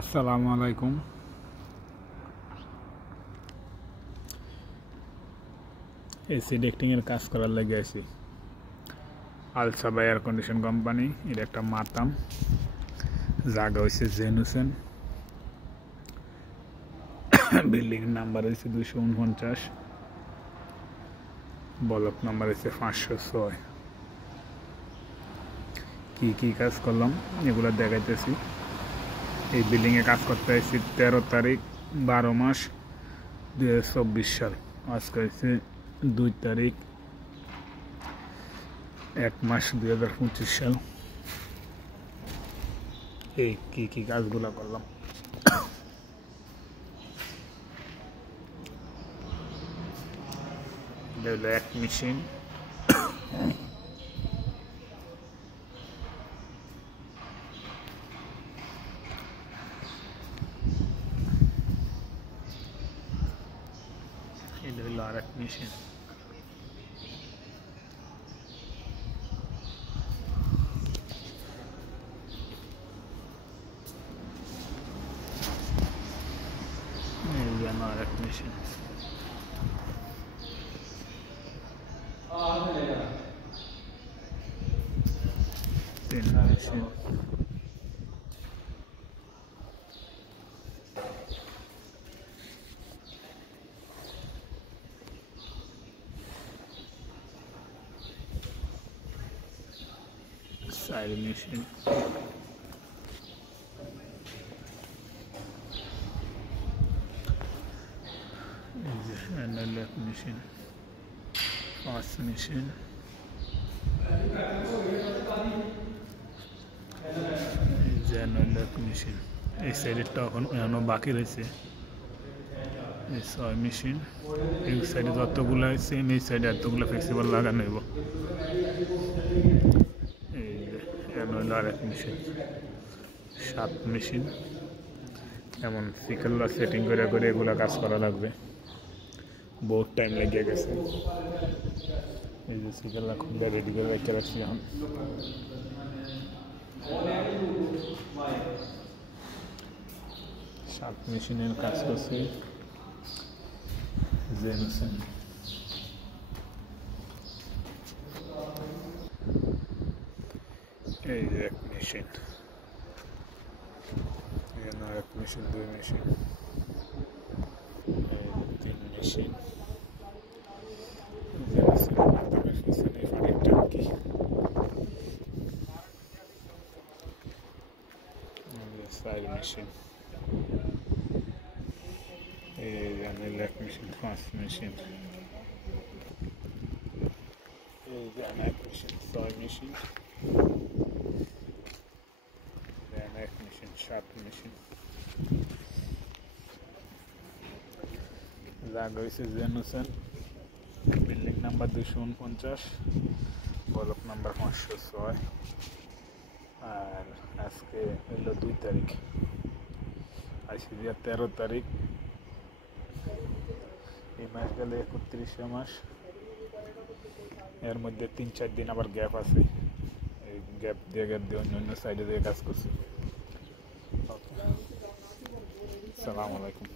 আসসালামু আলাইকুম। এসি ডেক্টিংয়ের কাজ করার লেগে আছি। আলসাবা এয়ার কন্ডিশন কোম্পানি, এর একটা মাতাম, জায়গা হয়েছে জেন হোসেন, বিল্ডিং নাম্বার হয়েছে 249, ব্লক নাম্বার হয়েছে 506। কি কাজ করলাম এগুলো দেখাইতেছি। এই বিল্ডিংয়ে কাজ করতে আসছি 13 তারিখ 12 মাস 2024 সাল। আজকে হয়েছে 2 তারিখ 1 মাস 2025 সাল। এই কি কাজগুলো করলাম। এক মেশিন, এটা হলো আর এক মেশিন। আর এক মেশিন, তিন মেশিন, চার মেশিন, এক মেশিন, 5 মেশিন, এক মেশিন। এই সাইডেরটা এখনো বাকি রয়েছে। এই 6 মেশিন। এই সাইডে যতগুলো সেম, এই সাইডে এতগুলো ফ্লেক্সিবল লাগানো হইব। এই হলো আর এক মেশিন, 7 মেশিন। এমন সিকেলরা সেটিং করে এগুলো কাজ করা লাগবে, বহুত টাইম লেগে গেছে। এই যে সিকেলরা খুলে রেডি করে রেখে রাখছি এখন। 7 মেশিনের কাজ করছি জেন হোসেন। এই যে এক মেশিন, এখানে আর এক মেশিন, 2 মেশিন, 3 মেশিন। ট্যাঙ্কি, 4 মেশিন। এই এক মেশিন, 5 মেশিন। এই যে এক মেশিন, 6 মেশিন। এক মেশিন, 7 মেশিন। জায়গা হয়েছে জেন Hossain, building number 249, block number 506। আর আজকে হলো 2 তারিখ, আজকে 13 তারিখ। এই মাস গেলে 31 মাস। এর মধ্যে 3-4 দিন আবার গ্যাপ আছে। এই গ্যাপ দিয়ে অন্য সাইডে দিয়ে কাজ করছি। ওকে, আসসালামু আলাইকুম।